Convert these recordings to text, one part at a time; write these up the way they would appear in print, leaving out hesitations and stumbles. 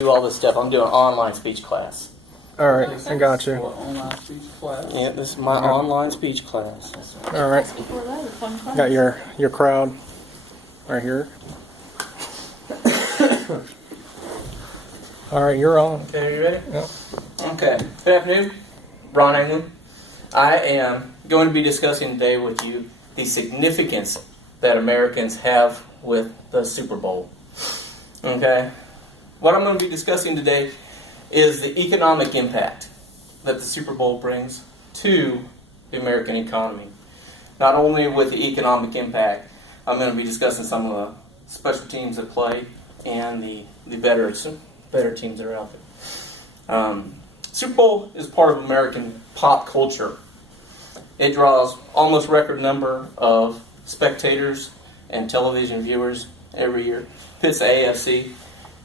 do all this stuff. I'm doing online speech class. All right, I got you. Online speech class. Yeah, this is my online speech class. All right, Before that, a fun class. got your crowd right here. All right, you're on. Okay, you ready? Yeah. Okay. Good afternoon. Ron England. I am going to be discussing today with you the significance that Americans have with the Super Bowl. Okay? What I'm going to be discussing today is the economic impact that the Super Bowl brings to the American economy. Not only with the economic impact, I'm going to be discussing some of the special teams that play and the better teams that are out there. Super Bowl is part of American pop culture. It draws almost record number of spectators and television viewers every year. Pits the AFC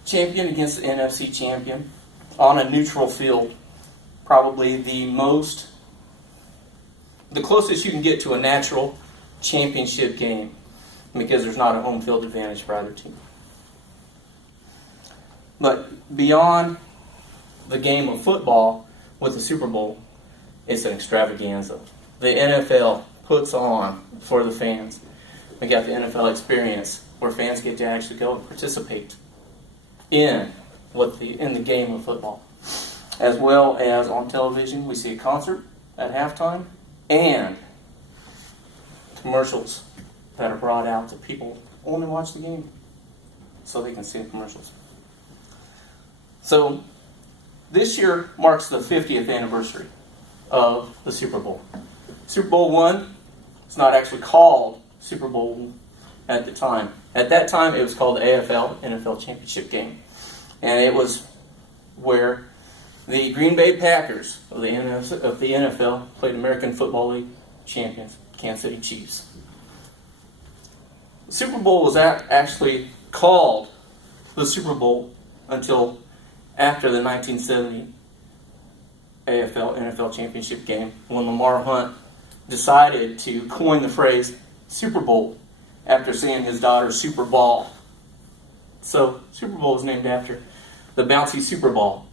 champion against the NFC champion on a neutral field. Probably the closest you can get to a natural championship game, because there's not a home field advantage for either team. But beyond the game of football, with the Super Bowl, it's an extravaganza. The NFL puts on for the fans. We got the NFL experience, where fans get to actually go and participate in the game of football. As well as on television, we see a concert at halftime and commercials that are brought out that people only watch the game so they can see the commercials. So this year marks the 50th anniversary of the Super Bowl. Super Bowl I, it's not actually called Super Bowl at the time. At that time, it was called the AFL, NFL Championship Game. And it was where the Green Bay Packers of the NFL played American Football League champions, Kansas City Chiefs. The Super Bowl was actually called the Super Bowl until after the 1970 AFL NFL Championship game, when Lamar Hunt decided to coin the phrase Super Bowl after seeing his daughter Super Ball. So Super Bowl was named after the bouncy Super Ball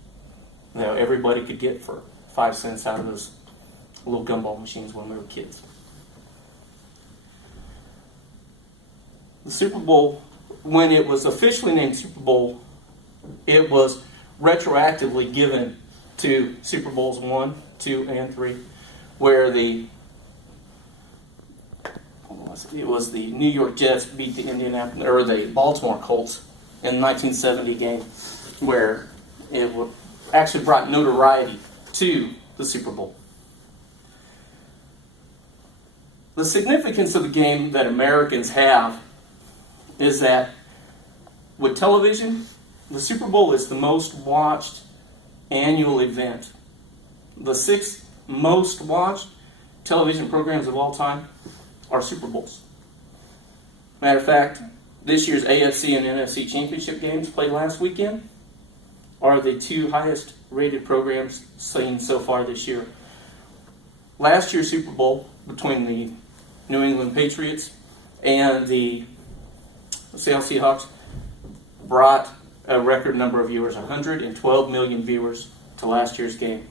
that everybody could get for 5 cents out of those little gumball machines when we were kids. The Super Bowl, when it was officially named Super Bowl, it was retroactively given to Super Bowls 1, 2, and 3, where it was the New York Jets beat the Baltimore Colts in the 1970 game, where it actually brought notoriety to the Super Bowl. The significance of the game that Americans have is that with television, the Super Bowl is the most watched annual event. The 6 most watched television programs of all time are Super Bowls. Matter of fact, this year's AFC and NFC championship games played last weekend are the 2 highest rated programs seen so far this year. Last year's Super Bowl between the New England Patriots and the Seattle Seahawks brought a record number of viewers, 112 million viewers, to last year's game.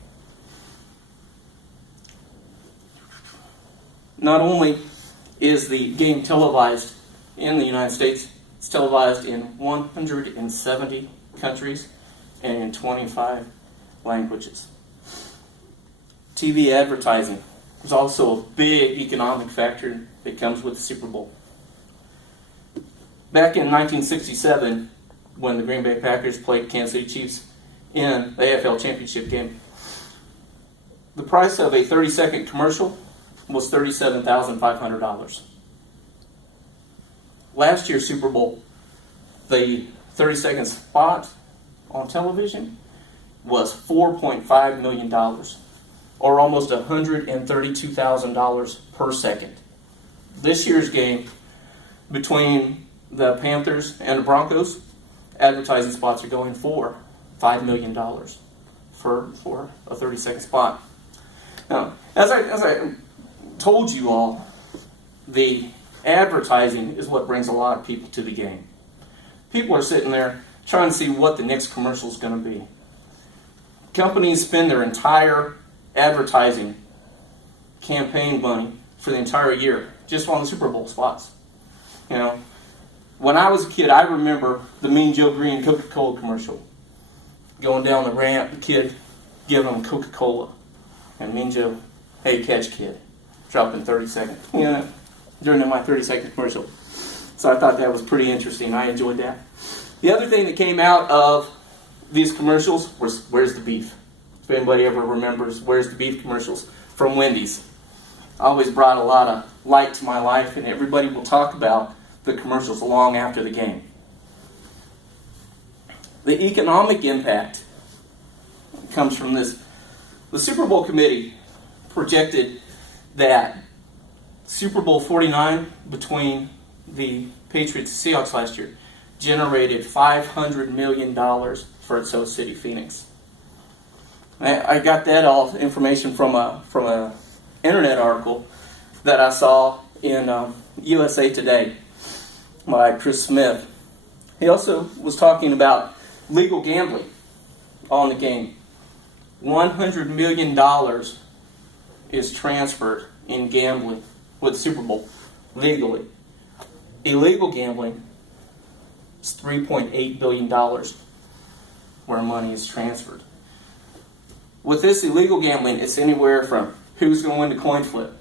Not only is the game televised in the United States, it's televised in 170 countries and in 25 languages. TV advertising is also a big economic factor that comes with the Super Bowl. Back in 1967, when the Green Bay Packers played Kansas City Chiefs in the AFL Championship game, the price of a 30-second commercial was $37,500. Last year's Super Bowl, the 30-second spot on television was $4.5 million, or almost $132,000 per second. This year's game between the Panthers and the Broncos, advertising spots are going for $5 million for a 30-second spot. Now, as I told you all, the advertising is what brings a lot of people to the game. People are sitting there trying to see what the next commercial is going to be. Companies spend their entire advertising campaign money for the entire year just on the Super Bowl spots. You know, when I was a kid, I remember the Mean Joe Green Coca-Cola commercial. Going down the ramp, the kid giving him Coca-Cola. And Mean Joe, hey, catch kid. Drop in 30 seconds. You know, during my 30-second commercial. So I thought that was pretty interesting. I enjoyed that. The other thing that came out of these commercials was Where's the Beef? If anybody ever remembers Where's the Beef commercials from Wendy's. Always brought a lot of light to my life, and everybody will talk about the commercials long after the game. The economic impact comes from this. The Super Bowl committee projected that Super Bowl 49 between the Patriots and Seahawks last year generated $500 million for its host city, Phoenix. I got that all information from a internet article that I saw in USA Today by Chris Smith. He also was talking about legal gambling on the game. $100 million is transferred in gambling with Super Bowl legally. Illegal gambling is $3.8 billion where money is transferred. With this illegal gambling, it's anywhere from who's going to win the coin flip,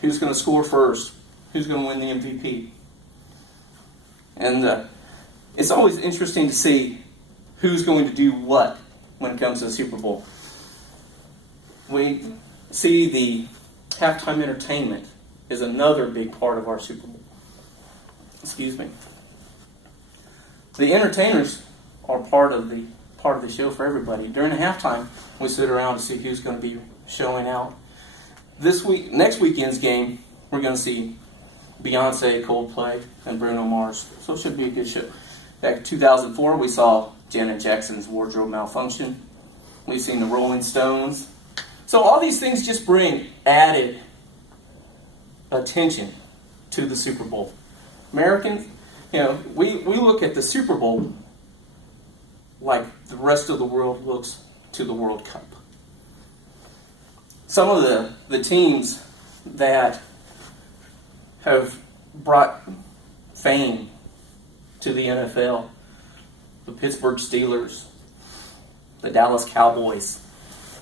who's going to score first, who's going to win the MVP. And it's always interesting to see who's going to do what when it comes to the Super Bowl. We see the halftime entertainment is another big part of our Super Bowl. Excuse me. The entertainers are part of the show for everybody. During the halftime, we sit around to see who's going to be showing out. Next weekend's game, we're going to see Beyonce, Coldplay, and Bruno Mars. So it should be a good show. Back in 2004, we saw Janet Jackson's Wardrobe Malfunction. We've seen the Rolling Stones. So all these things just bring added attention to the Super Bowl. Americans, you know, we look at the Super Bowl like the rest of the world looks to the World Cup. Some of the teams that have brought fame to the NFL, the Pittsburgh Steelers, the Dallas Cowboys,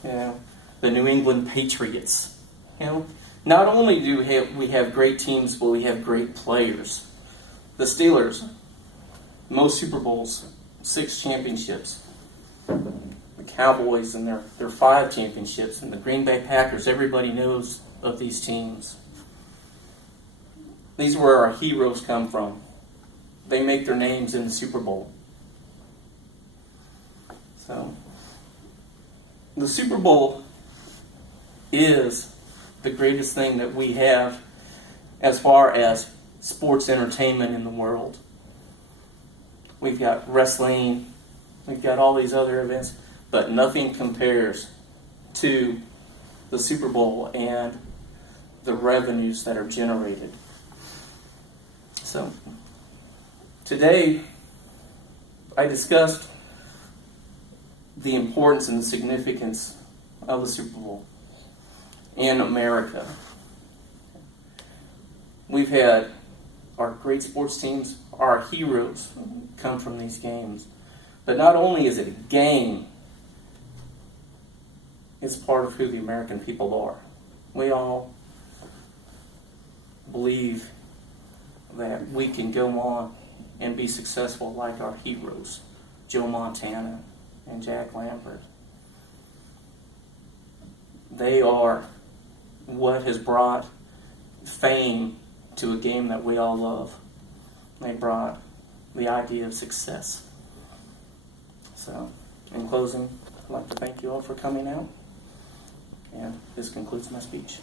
you know, the New England Patriots. You know, not only do we have great teams, but we have great players. The Steelers, most Super Bowls, 6 championships. The Cowboys and their 5 championships, and the Green Bay Packers. Everybody knows of these teams. These are where our heroes come from. They make their names in the Super Bowl. So, the Super Bowl is the greatest thing that we have as far as sports entertainment in the world. We've got wrestling, we've got all these other events, but nothing compares to the Super Bowl and the revenues that are generated. So, today I discussed the importance and the significance of the Super Bowl in America. We've had our great sports teams, our heroes come from these games. But not only is it a game, it's part of who the American people are. We all believe that we can go on and be successful like our heroes, Joe Montana and Jack Lambert. They are what has brought fame to a game that we all love. They brought the idea of success. So, in closing, I'd like to thank you all for coming out. And this concludes my speech.